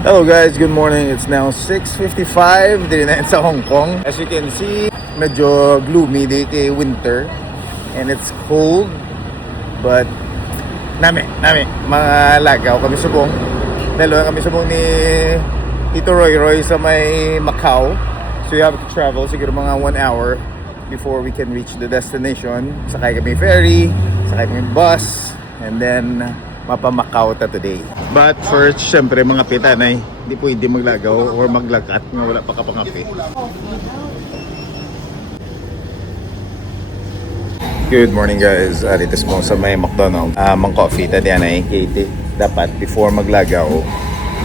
Hello guys, good morning. It's now 6:55 din na sa Hong Kong. As you can see, medyo gloomy di kay winter and it's cold but nami mga lagaw kami subong. Dalawa kami subong ni Tito Roy sa may Macau. So you have to travel siguro mga 1 hour before we can reach the destination. Sakay kami ferry, sakay kami bus, and then mapa-Macau ta today. But first, syempre mga pitanay, hindi pwede maglagaw or maglakat nga wala pa kapangapi. Good morning guys. Dito mo sa may McDonald's. Mang coffee ta diyan ay Katie. Dapat before maglagaw,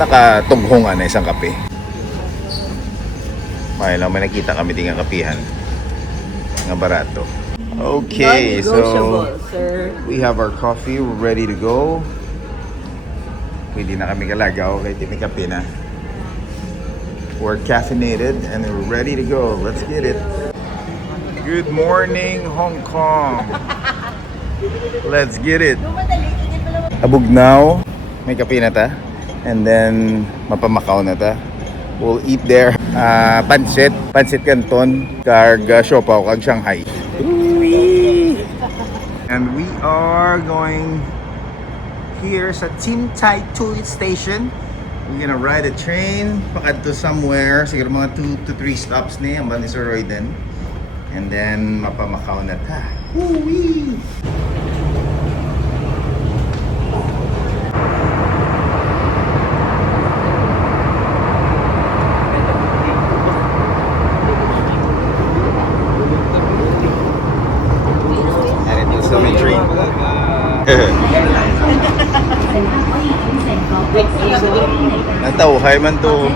nakatughong na isang kape. May lang may nakita kami din nga kapihan. Nga barato. Okay, so sir. we have our coffee ready to go. Pwede na kami kalagaw kahit may kape na. We're caffeinated and we're ready to go. Let's get it. Good morning, Hong Kong. Let's get it. Abugnaw, may kape na ta. And then mapa-Macau na ta. We'll eat there. Pancit Canton, kag siopaw, kag Shanghai. And we are going here sa Tsim Tai Toy Station. We're gonna ride a train pakadto somewhere, siguro mga 2 to 3 stops ni ang ni Sir Royden. And then mapa-Macau na ta. Woo-wee! And it will be train. Natauhay man to.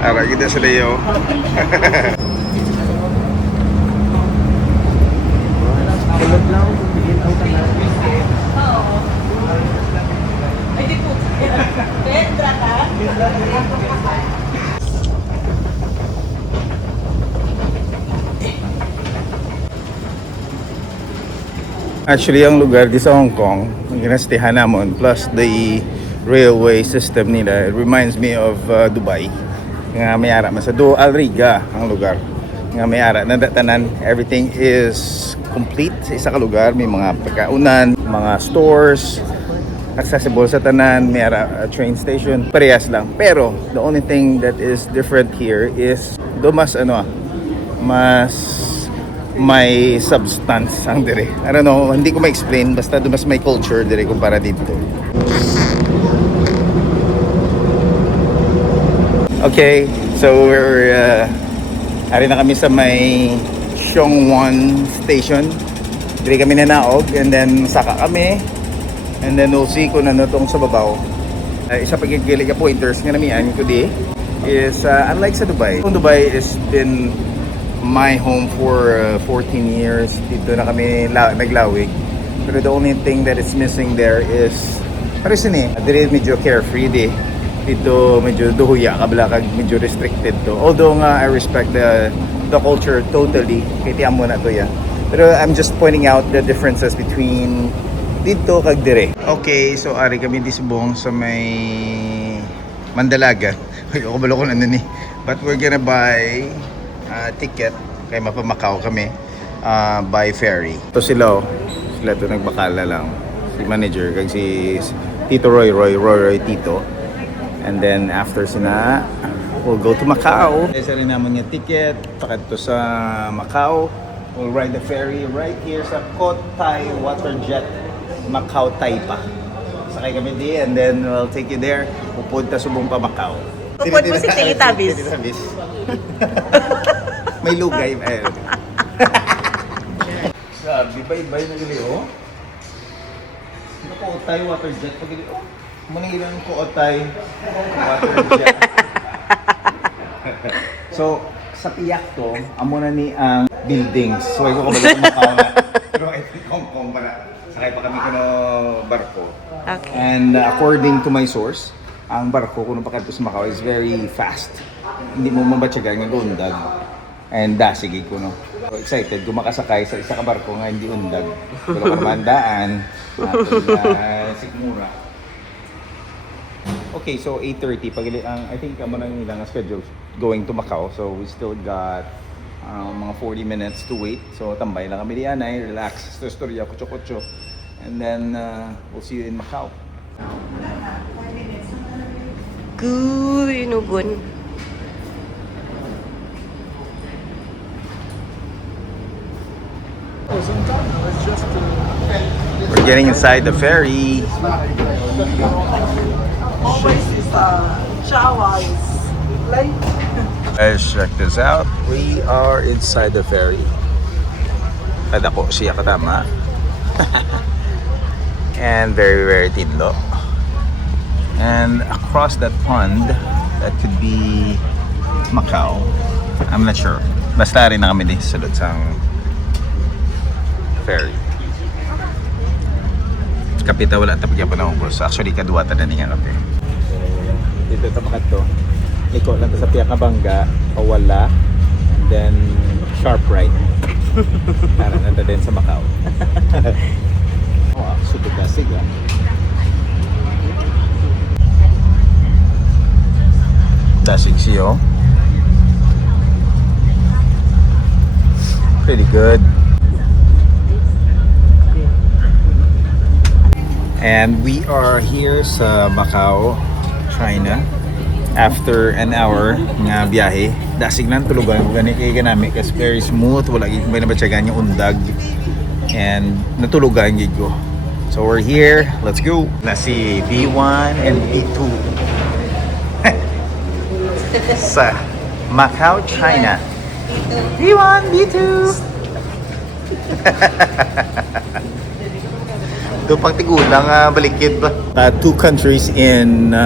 Ara kita sa layo. Actually, ang lugar di sa Hong Kong, ang ginastihan namon, plus the railway system nila, it reminds me of Dubai. Nga may ara man sa Al Riga ang lugar. Nga may ara na tanan, everything is complete sa isa ka lugar. May mga pagkaunan, mga stores, accessible sa tanan, may ara train station, parehas lang. Pero the only thing that is different here is mas may substance ang dire. I don't know, hindi ko ma-explain, basta mas may culture dire kumpara dito. Okay, so we're ari na kami sa may Xiongwan Station. Dire kami nanaog and then saka kami and then we'll see kung ano tong sa babaw. Isa pagigili ka pointers nga namian ko di is unlike sa Dubai. Dubai has been my home for 14 years. Dito na kami naglawig. Pero the only thing that is missing there is pares ni. Dire medyo carefree di. Dito medyo duhuya kabla kag medyo restricted to. Although nga I respect the culture totally. Kay tiyan mo na to ya. Pero I'm just pointing out the differences between dito kag dire. Okay, so ari kami di subong sa may Mandalaga. Ako balo ko na ni. But we're gonna buy ticket kay mapa-Macau kami by ferry. Ito sila to nagbakala lang. Si manager kag si Tito Roy Tito. And then after sina we'll go to Macau. Isa rin naman yung ticket pakadto sa Macau. We'll ride the ferry right here sa Cotai Waterjet Macau Taipa. Sakay kami di and then we'll take you there. Pupunta subong pa Macau. Pupod mo si Tilitabis. May lugay. Sabi, bye-bye na gali, oh. Ano ko, Otay Waterjet pa gali, oh. Manilang ko, Otay Waterjet. So, sa piyak to, amo na ni ang buildings. So, ay ko kabalik ang Macau na. Pero I think Hong Kong para. Sakay pa kami kano barko. Okay. And according to my source, ang barko kuno pakadto sa Macau is very fast. Hindi mo mabatyagan nga undag. And sige ko no. So excited kung makasakay sa isa ka barko nga hindi undag. Pero kamandaan, sigmura. Okay, so 8:30 I think amo nang ilang schedule going to Macau. So we still got mga 40 minutes to wait. So tambay lang kami diyan ay relax sa storya kutso-kutso. And then we'll see you in Macau. Inugon. We're getting inside the ferry. Guys, check this out. We are inside the ferry. Kada ko siya katama. And very, very tidlo. And across that pond, that could be Macau. I'm not sure. Basta rin na kami din sulod sang ferry. Kapita wala tapos pa na ubos. Actually, kaduwata na niya kape. Dito sa Macau. Liko lang sa Piak Bangga, Kawala, then sharp right. Para nanda din sa Macau. Oh, super dasig ah. Dasig siyo. Pretty good. And we are here sa Macau, China. After an hour nga biyahe, dasig lang tulugan ko gani kay ganami kasi very smooth, wala gyud may nabatyagan yung undag. And natulugan gyud ko. So we're here, let's go. Na si B1 and B2 sa Macau, China. B1, B2. Ito pang tigulang balikid ba? Two countries in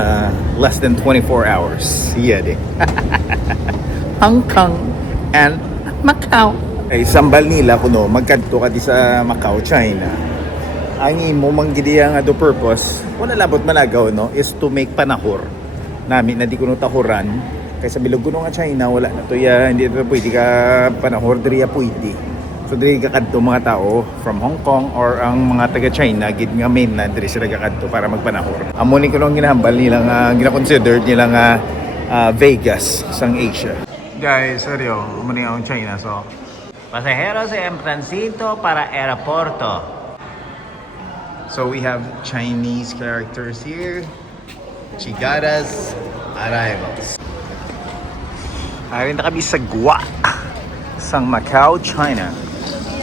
less than 24 hours. Yeah, di. Hong Kong and Macau. Ay, sambal nila kuno magkadto ka di sa Macau, China. Ang imo manggidi ang ado purpose, wala labot malagaw no, is to make panahor. Nami na di kuno tahuran kay sa bilog kuno nga China wala na to ya, hindi na pwede ka panahor diri ya pwede. So diri kakadto mga tao from Hong Kong or ang mga taga China gid nga mainland diri sila kakadto para magpanahor. Amo ni kuno ginahambal nila nga gina-consider nila nga Vegas sang Asia. Guys, seryo, amo ni ang China so. Pasajeros en transito para aeropuerto. So we have Chinese characters here. Chigadas arrivals. Ayun na kami sa Gua sang Macau, China.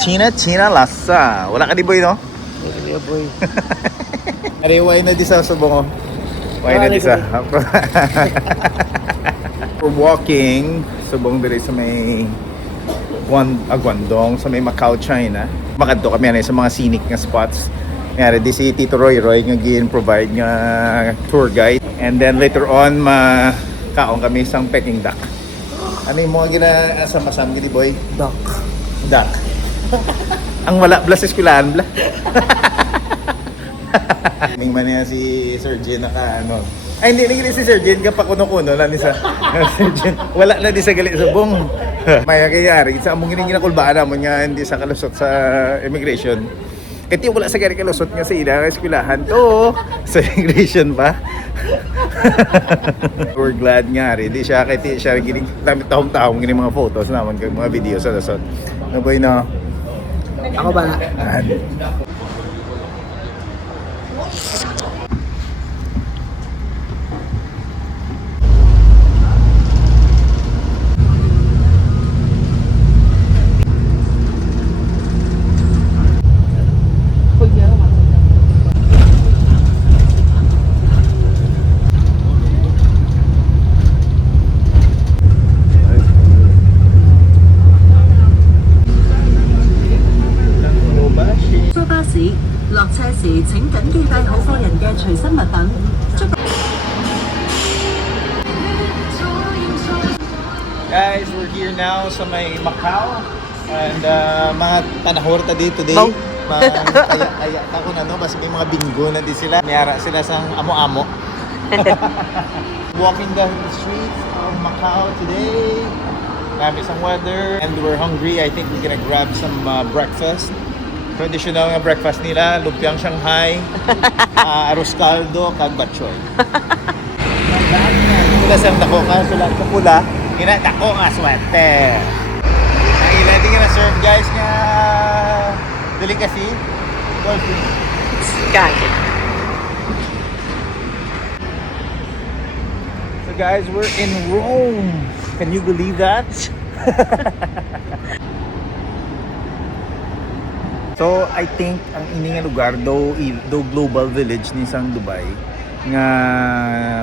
China lasa. Wala ka di boy no? Wala boy. Ariway na di sa subong. Why na di sa. We're walking subong diri sa may Guangdong sa may Macau, China. Makadto kami sa mga scenic nga spots. Ngari di si Tito Roy nga gin-provide nga tour guide. And then later on makaon kami sang Peking duck. Ano yung mga gina-asam-asam gini boy? Duck. Ang wala bla sa eskwelahan bla. Ning man niya si Sir Jen naka ano. Ay hindi si Sir Jen ka pa kuno-kuno lang ni sa Sir Jen. Wala na di sa gali sa bong. May kayari sa among ginakulbaan mo nga hindi sa kalusot sa immigration. Kati wala sa gali kalusot nga sa ida eskwelahan to sa immigration ba. We're glad nga rin. Di siya kay siya gining tahong-tahong gini mga photos naman kag mga videos sa lasot. Naboy na. Ako ba na? Guys, we're here now sa may Macau and mga panahor ta dito today. Bong. Kaya ako na no, basta may mga bingo na di sila. Mayara sila sa amo-amo. Walking down the streets of Macau today. Grabe some weather and we're hungry. I think we're gonna grab some breakfast. Traditional nga breakfast nila, lumpiang Shanghai, arroz caldo, kag batchoy. pula sa dako ka, sulat ko pula, ina dako nga swerte. Ay, ready ka na serve guys nga delicacy. Got it. So guys, we're in Rome. Can you believe that? So, I think ang ini nga lugar do global village ni sang Dubai nga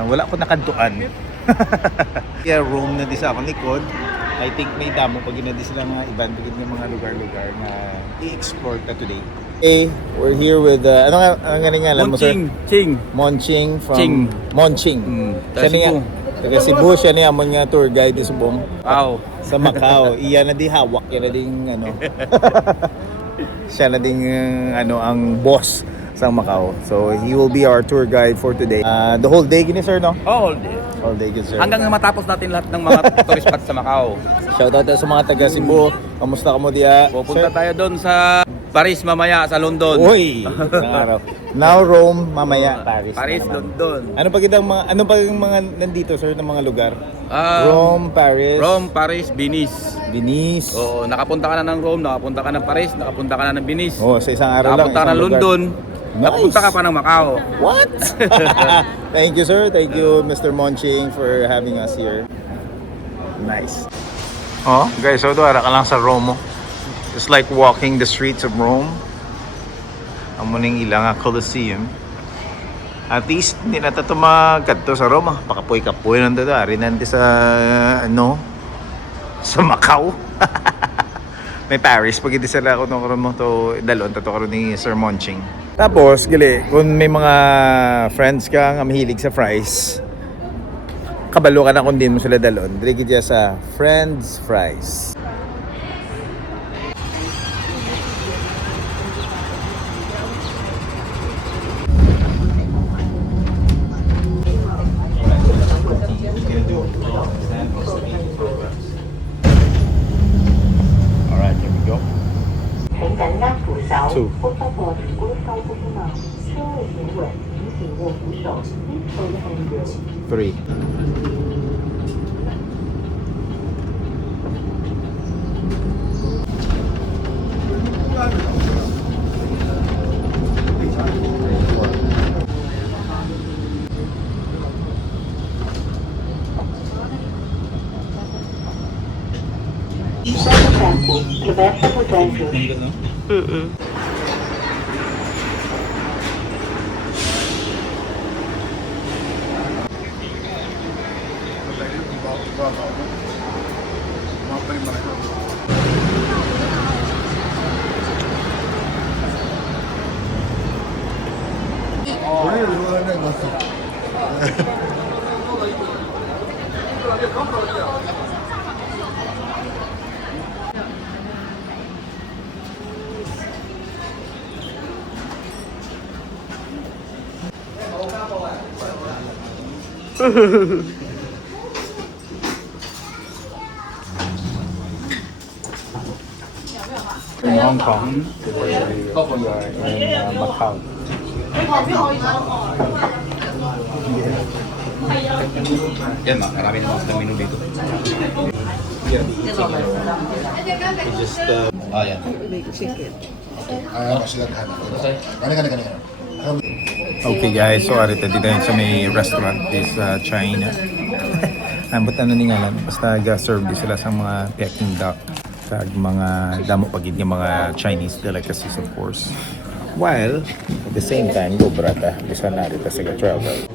wala ko nakadtuan. Kaya Rome na di sa akong likod. I think may damo pag na di sila nga iban pagid nga mga lugar-lugar nga i-explore ta today. Okay, we're here with ano nga ngalan mo sir? Ching. Monching from Ching. Monching. Taga Cebu. Taga Cebu siya ni amon nga tour guide di Subong. Wow. Sa Macau. Iya na di hawak, yan na ding ano. Siya na ding ang boss sa Macau. So he will be our tour guide for today. The whole day gini sir no? All day. All day good sir. Hanggang matapos natin lahat ng mga tourist spots sa Macau. Shoutout sa mga taga Cebu. Kamusta ka mo diya? Pupunta Sir? tayo doon sa Paris mamaya, sa London. Uy! Isang araw. Now Rome, mamaya Paris. Paris, na naman. London. Ano pa yung mga nandito sir ng mga lugar? Rome, Rome, Paris, Paris, Venice. Venice. Oo, nakapunta ka na ng Rome, nakapunta ka ng Paris, nakapunta ka na ng Venice. Oh, sa isang araw lang. Nakapunta ka isang ng lugar. London. Nice. Nakapunta ka pa ng Macau. What? Thank you, sir. Thank you, Mr. Monching, for having us here. Nice. Oh, guys, so doon ka lang sa Rome. It's like walking the streets of Rome. Ang muning ilang Colosseum. At least, hindi na ito magkadto sa Rome. Pakapoy-kapoy lang ito. Ari nanti sa, sa Macau. May Paris. Pag hindi sila ako nung karoon mo ito, dalon, ito karoon ni Sir Monching. Tapos, gali, kung may mga friends ka nga mahilig sa fries, kabalo ka na kung di mo sila dalon. Dili kita sa Friends Fries. Alright, here we go. 请紧握扶手， Two. 不收貨鼓收不是嗎？車位平穩，請緊握扶手。Please hold the handrail. 3. Traversa por dentro. In Hong Kong, today we are in Macau. Yan, marami naman sa menu dito. We just Yan. okay guys, so arita dito yun sa may restaurant is China. Ambot ano ni ngalan, basta ga-serve di sila sa mga Peking duck sa mga damo pagid nga mga Chinese delicacies of course. While at the same time go brata, bisa na rita sa travel.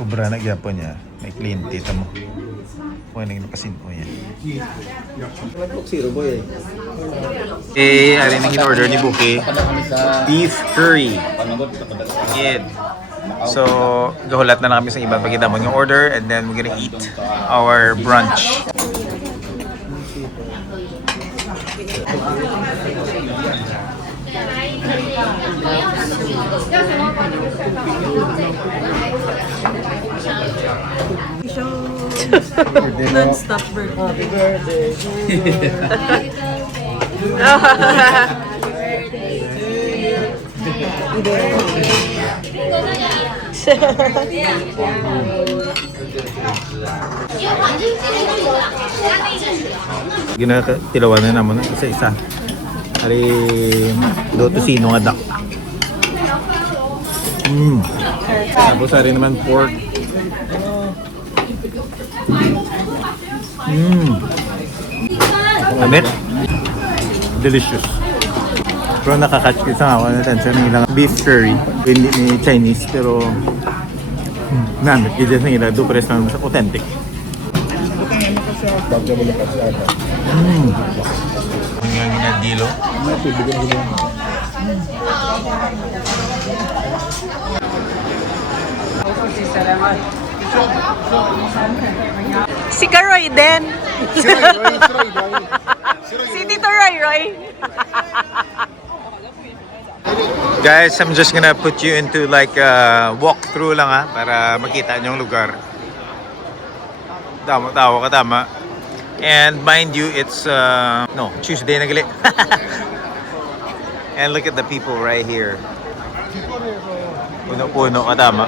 Ubra na gyapon niya, may kliyente ta mo. Kuha nang nakasin o yan. Ari nang in-order ni Buki. Beef curry. Again. So, gahulat na lang kami sa iba pagkita mo yung order and then we're gonna eat our brunch. Non-stop birthday. Ginatilawan na naman ng isa-isa. Ari do tosino nga dak. Tapos ari naman pork. Amit. Delicious. Pero nakakatch kita ako na tension ng ilang beef curry. Hindi ni Chinese pero namit kita ng ilang do pares naman sa authentic. Ang dilo. Si Karoy din. Si Tito Roy Roy. Guys, I'm just gonna put you into like a walkthrough lang ha para makita niyo yung lugar. Tama ka tama. And mind you, it's no, Tuesday na gali. And look at the people right here. Puno-puno ka tama.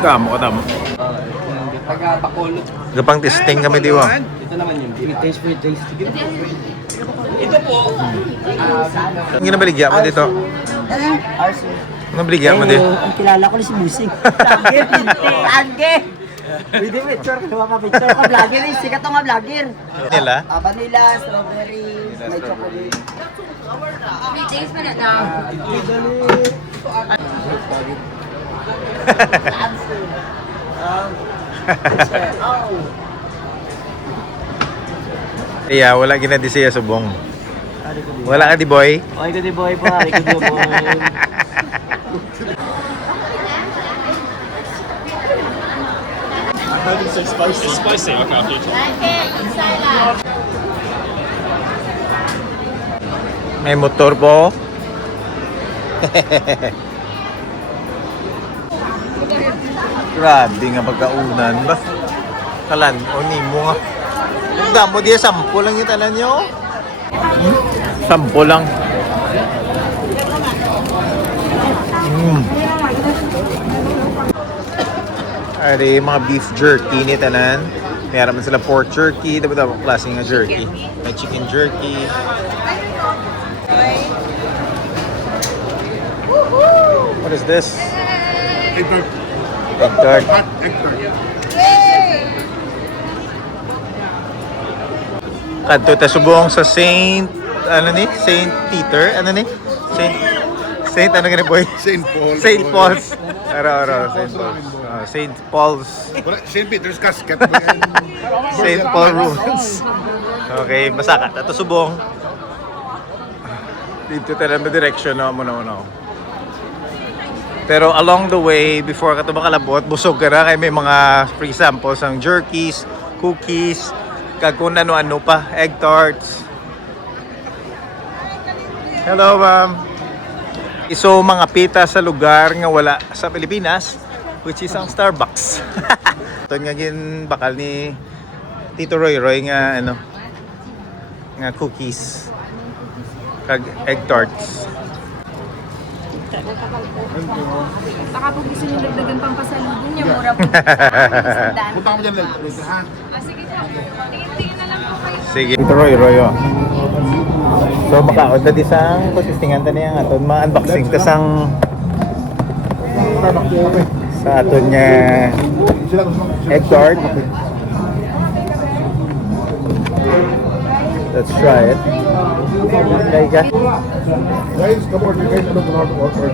Tama ka tama. Taga-Bacolod. Gapang testing kami diwa. Ito naman yung taste for taste. Ang ginabaligya mo dito? Ang baligya mo dito? Ang kilala ko si Busing. Vlogger, hindi. Angge! Pwede picture ka ba picture ka vlogger eh. Sikat to nga vlogger. Nila? Vanilla, strawberry, may chocolate. Yeah, wala ginadi siya subong. Wala ka di boy? Okay ko di boy po. Okay ko di boy. May motor po. Grabe nga pagkaunan. Bas, kalan, o nimo nga. Ang damo diya, 10 lang yung talan nyo. 10 lang. Ari, mga beef jerky ni tanan. Meron man sila pork jerky, dapat klase nga jerky. May chicken jerky. What is this? Egg tart. Kadto ta subong sa Saint Peter, ano ni? Saint ano gani boy? St. Paul. Saint Paul's. Araw, Saint Paul's. Saint Paul's. St. Peter's Casket. Saint Paul rules. Okay, masaka. Tato subong. Dito tayo na direction na muna. Pero along the way, before ka ito makalabot, busog ka na kaya may mga free samples ang jerkies, cookies, kag kung ano-ano pa, egg tarts. Hello, ma'am. So, mga pita sa lugar nga wala sa Pilipinas, which is ang Starbucks. Ito nga gin bakal ni Tito Roy nga nga cookies kag egg tarts. Baka po gusto nyo dagdagan pang pasalubong niya, mura po. Punta ko dyan later, ha? Sige po, tingin na lang po kayo. Sige. Tito Roy oh. So makaon ta di sang posistingan ta niya aton ma-unboxing ta sang sa aton nga egg tart. Let's try it. Okay, guys. Guys, come on, you guys don't know how to order.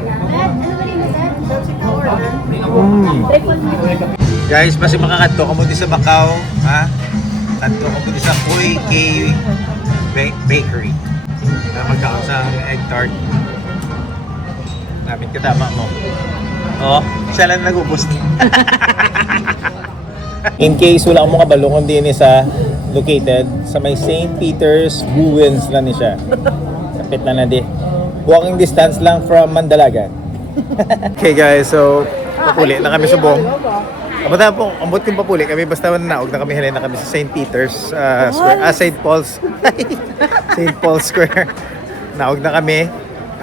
Guys, basta makakadto ka mo di sa Macau, ha? Kadto ka mo di sa Koi K Bakery. Na magkaon sa egg tart. Namit ka tama mo. Oh, siya lang nag-ubos. In case wala mo kabalungan din sa located sa may St. Peter's Ruins na ni siya. Kapit na di. Walking distance lang from Mandalagan. Okay guys, so uli na kami subong. Ambot kong papuli kami basta naog na kami halina kami sa St. Peter's Square. St. Paul's. St. Paul's Square. Naog na kami.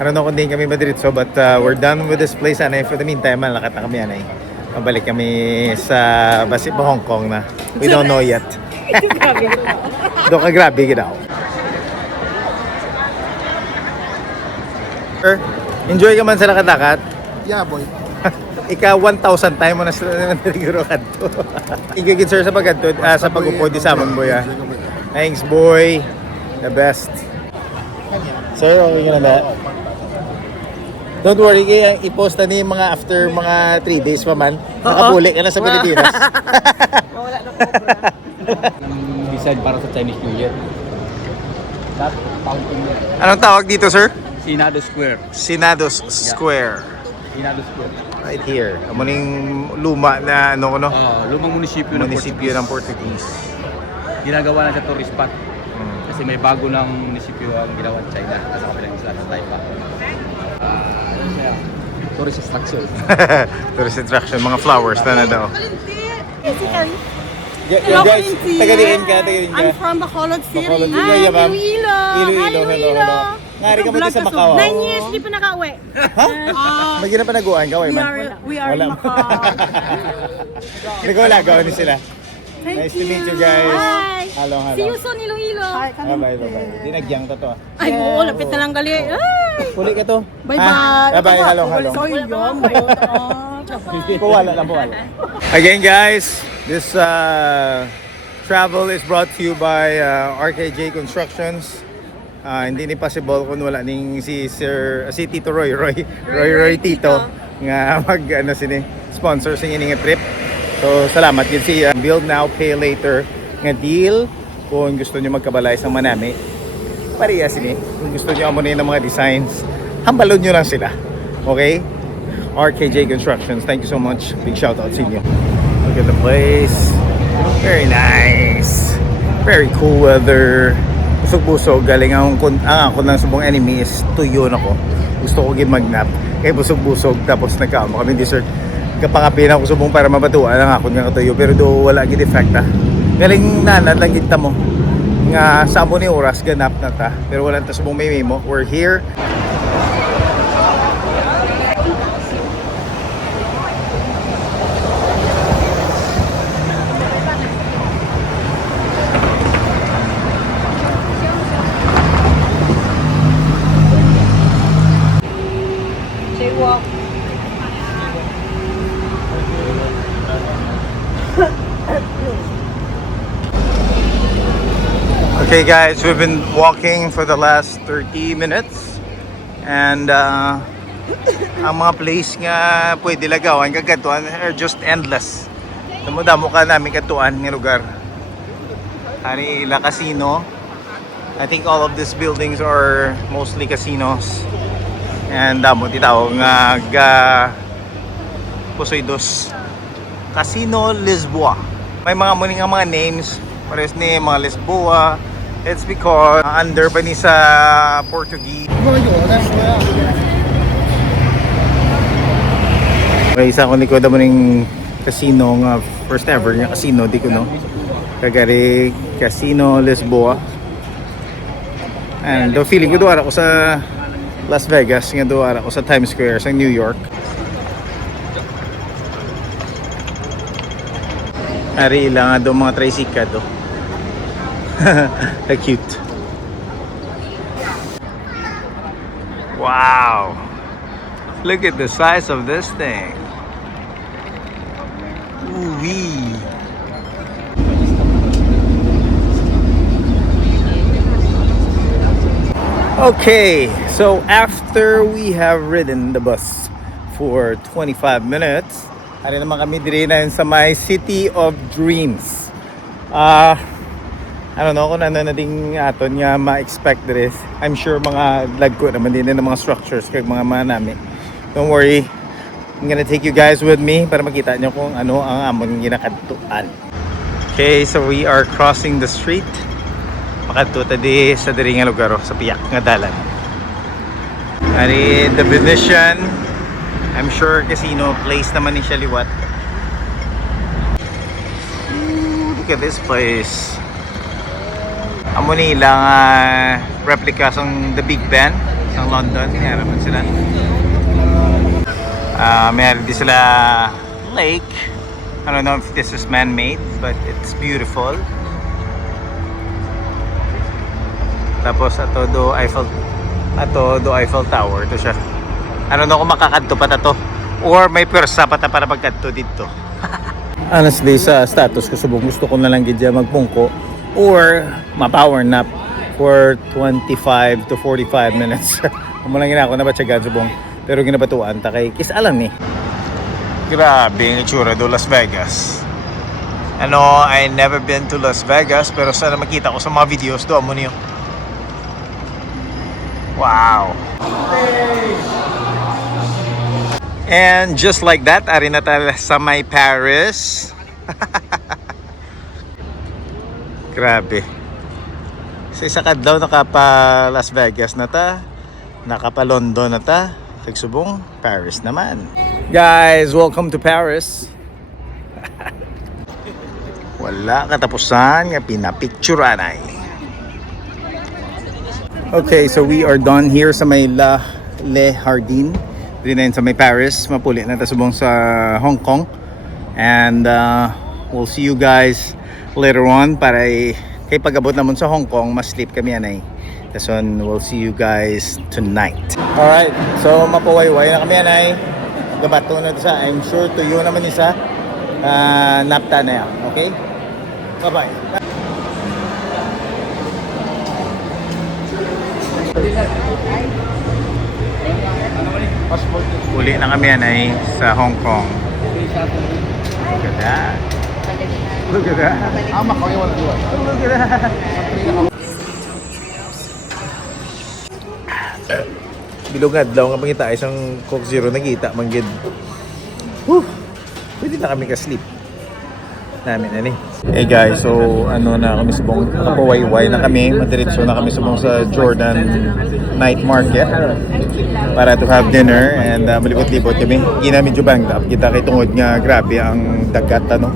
I don't know kung din kami madiritso but we're done with this place anay. For the meantime, malakat na kami anay. Mabalik kami sa Hong Kong na. We don't know yet. Doon ka grabe ginaw. Enjoy ka man sa nakatakat. Yeah, boy. Ika 1,000 time mo na sa nagiguro ka to. Igigit sir sa pagkatod, sa pag-upo di sa amon boy. Thanks boy. The best. Sir, okay ka na ba? Don't worry, kaya i-post na ni mga after mga 3 days pa man. Nakapuli ka na sa Pilipinas. Wala na cobra. Design para sa Chinese New Year. That fountain there. Anong tawag dito sir? Senado Square. Senados Square. Senado Square. Right here. Amo ning luma na ano no? Lumang munisipyo Munisipyo ng Portuguese. Ginagawa na sa tourist spot. Kasi may bago ng munisipyo ang ginawa ng China sa kabilang isla sa Taipa. Tourist attraction. Tourist attraction, mga flowers na daw. Hello, guys, Quincy. taga-diin ka, taga-diin ka. I'm from Bacolod City. Bacolod City. Hi, Yeah, ma'am. Iloilo. Iloilo, hello. Ngari ka mo din sa Macau. 9 years, di pa nakauwi. Ha? May gina pa naguan ka, way man? We are in Wala. Macau. Nagawala, gawin ni sila. Thank Nice to meet you guys. Hi. Hello. See you soon, Iloilo. Bye-bye. Dinagyang to to. Ay, oo, lapit na lang gali. Ay. Puli ka to. Bye-bye. Bye-bye, hello. So yum. Puwala lang, puwala. Again guys, this travel is brought to you by RKJ Constructions. Hindi ni possible kung wala ning si Tito Roy Tito nga mag sponsor sa ining trip. So salamat yun si Build Now Pay Later nga deal kung gusto niyo magkabalay sa Manami. Pareha sini. Kung gusto niyo amo ng mga designs, hambalon niyo lang sila. Okay? RKJ Constructions. Thank you so much. Big shout out sa inyo. Look at the place. Very nice. Very cool weather. Busog-busog. Galing ako ng subong enemy is tuyo na ko. Gusto ko mag-nap. Kaya busog-busog. Tapos nagkaamo kami dessert. Kapangapin ako subong para mabatuan ang ako nga katuyo. Pero do wala gid effect ha. Galing nanad lang kita mo. Nga sa mo ni oras ganap na ta. Pero wala ta subong may memo. We're here. Okay guys, we've been walking for the last 30 minutes and ang mga place nga pwede lagawan kagatuan are just endless. Damo ka namin katuan nga lugar. Hani la casino. I think all of these buildings are mostly casinos. And damo titaw nga Posoidos Casino Lisboa. May mga muni nga mga names pares ni mga Lisboa. It's because under pa ni sa Portuguese. Okay, isa ko ni ko damo ning casino nga first ever nga casino di ko no. Kagari Casino Lisboa. And do feeling ko duara ko sa Las Vegas nga duara ko sa Times Square sa New York. Ari lang nga do mga tricycle do. Cute. Wow. Look at the size of this thing. Ooh-wee. Okay, so after we have ridden the bus for 25 minutes, ano naman kami diri na sa my City of Dreams. I don't know kung ano na ding aton nga ma-expect this. I'm sure mga lagko naman din ng mga structures kag mga manami. Don't worry. I'm gonna take you guys with me para makita nyo kung ano ang amon ginakadtuan. Okay, so we are crossing the street. Makadto ta di sa diri nga lugar sa piyak nga dalan. Ari the Venetian. I'm sure casino place naman ni siya liwat. Look at this place. Amo nilang replica ng The Big Ben sa London. Meron man sila. Meron din sila lake. I don't know if this is man-made, but it's beautiful. Tapos ato do Eiffel Tower. Ito siya. I don't know kung makakadto pa ta to or may pwersa pa ta para magkadto dito. Honestly, sa status ko subong gusto ko na lang gid magpungko or ma-power nap for 25 to 45 minutes. Amo lang gina ako na batyagan subong pero ginabatuan ta kay kis alam ni. Grabe ang itsura do Las Vegas. Ano, I never been to Las Vegas pero sana makita ko sa mga videos do amo niyo. Wow. And just like that, ari na tayo sa may Paris. Grabe. Sa isa kadlaw nakapa Las Vegas na ta, nakapa London na ta, tagsubong Paris naman. Guys, welcome to Paris. Wala katapusan nga pinapicturean ay. Okay, so we are done here sa may Le Jardin. Dito na yun sa may Paris. Mapuli na tasubong sa Hong Kong. And we'll see you guys later on para kay pag-abot naman sa Hong Kong, mas sleep kami anay. That's when we'll see you guys tonight. Alright, so mapawayway na kami anay. Gabato na sa, I'm sure to you naman isa. Napta na yan, okay? Bye-bye. Uli na kami anay sa Hong Kong. Look at that. Look at that. Look at that. Bilungad daw nga pangita isang Coke Zero nagita manggid. Pwede na kami ka-sleep namin ani. Hey guys, so ano na kami subong nakapawayway na kami, madiretso na kami subong sa Jordan Night Market para to have dinner and malibot-libot kami. Gina medyo banged up kita kay tungod nga grabe ang dagat ano.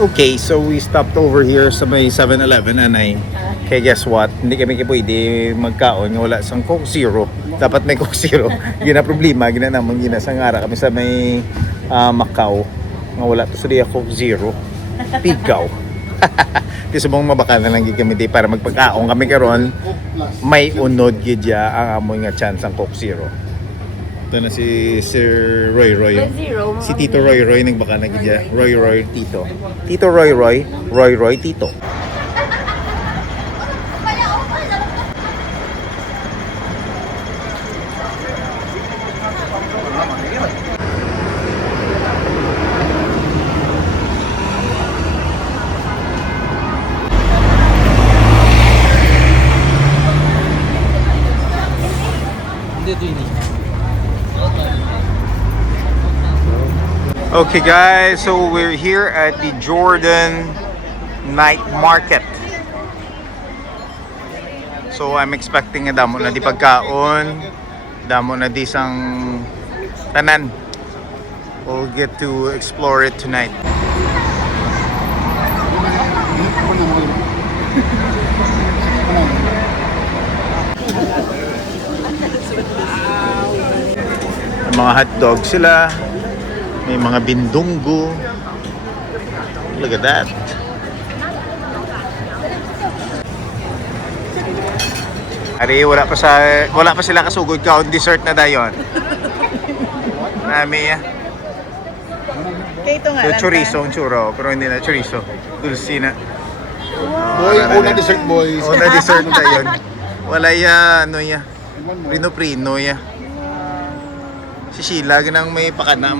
Okay, so we stopped over here sa may 7-Eleven anay. Kaya guess what? Hindi kami pwede magkaon nga wala sang Coke Zero. Dapat may Coke Zero. Gina problema, gina naman gina sa ngara kami sa may Macau. Nga wala to sa diya Coke Zero. Pigaw. Kasi mong mabaka na lang gid kami di para magpagkaon kami karon. May unod gid ya ang amoy nga chance ang Coke Zero. Ito na si Sir Roy Roy. Si Tito Roy Roy nagbaka na gid ya. Roy Roy Tito. Tito Roy Roy, Roy Roy Tito. Okay guys, so we're here at the Jordan Night Market. So I'm expecting nga damo na di pagkaon, damo na di sang tanan. We'll get to explore it tonight. May mga hotdog sila. May mga bindunggo. Look at that. Ari, wala pa sila kasugod ka on dessert na dayon. Nami ya. Ito nga lang. Chorizo, ang churro, pero hindi na chorizo. Dulcina. Boy, una dessert boys. Una dessert dayon. Wala ya, ano ya. Prino-prino ya. Si Sheila, ganang may pakanam.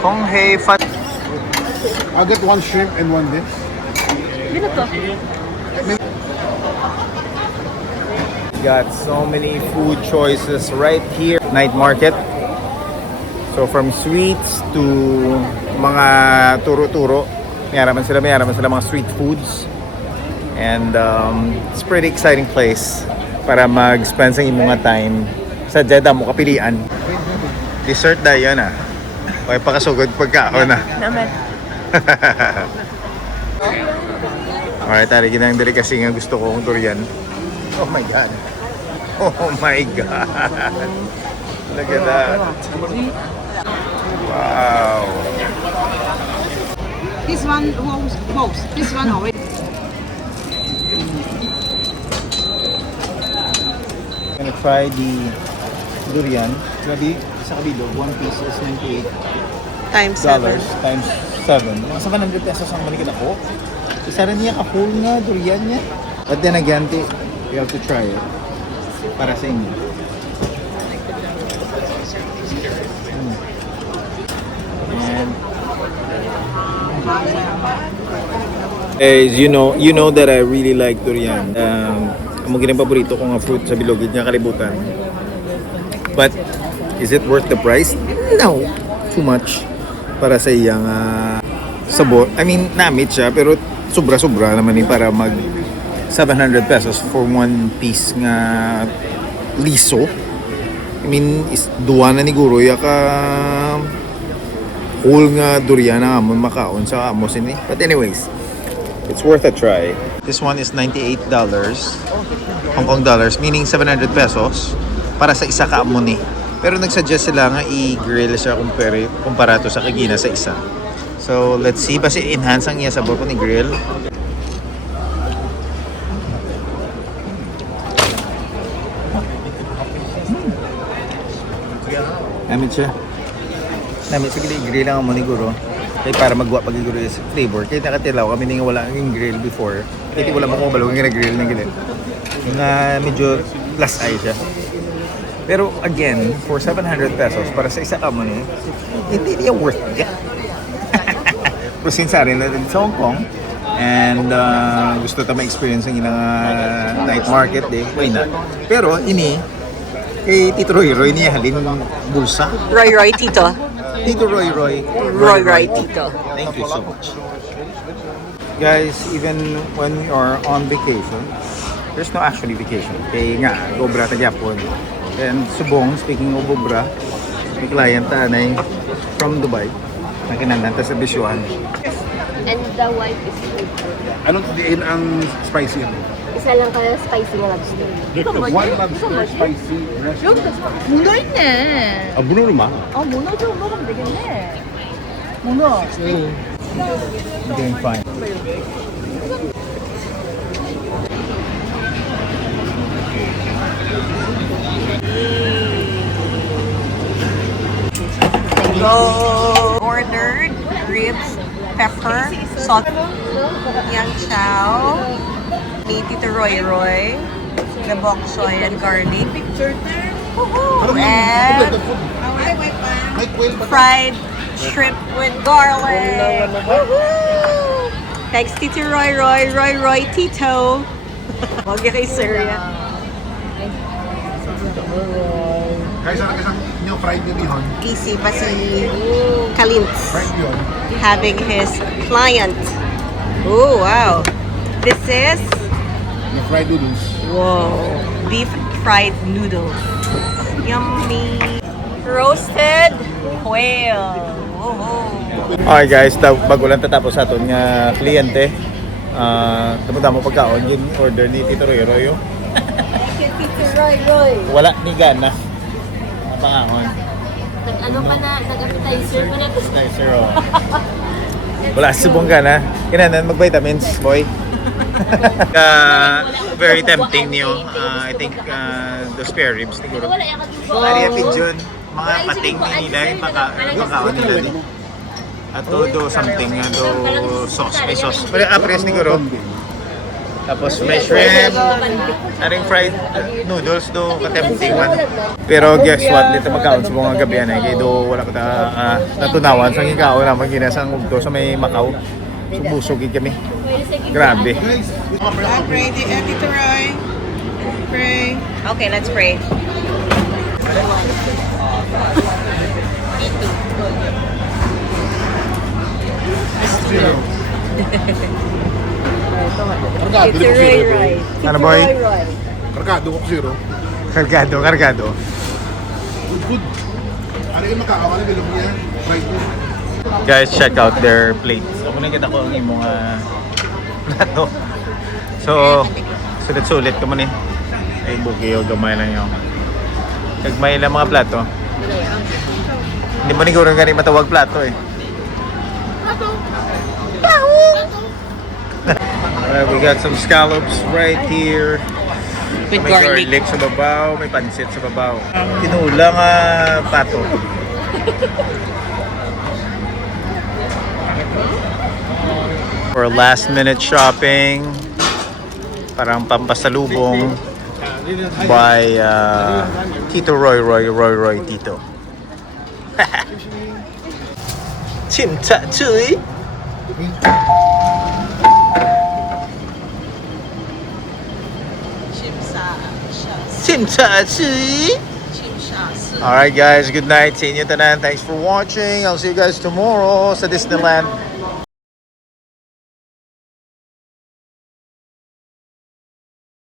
Kung hey fat. I'll get one shrimp and one this. Got so many food choices right here. Night market. So from sweets to mga turo-turo. Mayaraman sila mga street foods. And it's a pretty exciting place para mag-spend sa imong time. Sa Jeddah mo kapilian. Dessert dayon ah. Okay, pakasugod pagkaon na. Naman. Alright, tari ginang diri kasi nga gusto kong durian. Oh my God. Oh my God. Look at that. Wow. This one both. This one already. Gonna try the durian. Grabe, sa kabilog, one piece is Times $98 times 7. Mga 700 pesos ang balikin ako. Isa rin niya ka-whole nga durian niya. But then again, you have to try it. Para sa inyo. And you know that I really like durian. Ang mga paborito ko nga fruit sa bilogid nga kalibutan. But is it worth the price? No, too much para sa iyang sabor. I mean, namit siya pero sobra-sobra naman para mag 700 pesos for one piece nga liso. I mean, is duwa na ni Guro ka whole nga durian na amon makaon sa amos ini. But anyways, it's worth a try. This one is $98 Hong Kong dollars, meaning 700 pesos para sa isa ka amon ni. Pero nagsuggest sila nga i-grill siya kumpara to sa kagina sa isa. So, let's see. Basi enhance ang iya sabor ko ni grill. Namit siya. Namit sa grill lang mo ni Guro. Kaya para magwa pag iguro yung flavor. Kaya nakatilaw kami nga wala ang grill before. Kaya wala mo kung balong nga grill ng gilid. Na medyo plus eye siya. Pero again, for 700 pesos para sa isa ka mo ni, hindi niya worth it. Pero since rin natin sa Hong Kong, and gusto ta ma-experience ng ilang night market, why not? Pero ini, kay Tito Roy niya halin bulsa. Roy Tito. Tito Roy. Roy Tito. Thank you so much. Guys, even when we are on vacation, there's no actually vacation. Kaya nga, Gobra ta Japon. And Subong, speaking of Gobra, may client na from Dubai. Nakinananta sa Bisuan. And the wife is good. Anong diin ang spicy ano? Isa lang kaya spicy na lobster. One lobster spicy restaurant. 문어 있네. 아, 문어는 마. 문어 좀 먹으면 되겠네. 문어. Doing fine. Ordered ribs, pepper, salt, yang chow, ni Tito Roy, the bok choy and garlic, and fried shrimp with garlic. Woohoo! Thanks Tito Roy, Tito. Huwag niya kay Sir yan. Kaysa nyo fried nyo bihon. Easy pa si Kalintz Fried bihon. having his client. Oh, wow. This is, Yung fried noodles. whoa, beef fried noodles. Yummy. Roasted quail. Woohoo. Okay guys, bago lang tatapos sa aton nga kliyente. Tapunta mo pagkaon, yung order ni Tito Roy. Tito Roy. Wala ni gana. Pangaon. Nag-ano ka na, nag-appetizer mo na. Nice, sir. Wala subong ka na. Kinanan mag-vitamins, boy. Very tempting niyo. I think the spare ribs siguro. Wala yung katubo. Ari pigeon, mga pating ni nila, makaon nila ni. At do something, do sauce, may sauce. Pero apres siguro. Tapos may shrimp, aring fried noodles do katempting man. Pero guess what, dito magkaon sa mga gabi yan kaya do wala ko natunawan sa ikaw na maginasang ugto sa may Macau. So busogin kami. Grabe. Pray, Tito Roy. Pray. Okay, let's pray. Kargado ko zero. Ano boy? Kargado ko zero. Kargado. Good. Ano yung makakawa na bilog niya? fried yun. Guys, check out their plates. So, kung nakita ko ang imong plato. So, sulit-sulit ko man eh. Ay, buki o gamay lang yung kagmay lang mga plato. Hindi mo niguro nga rin matawag plato eh. Alright, we got some scallops right here. With May garlic sa babaw, may pansit sa babaw. Tinulang pato. For last minute shopping, parang pampasalubong by Tito Roy Tito. Chim cha chui. Chim cha chui. Alright guys, good night sa inyo tanan. Thanks for watching. I'll see you guys tomorrow sa Disneyland.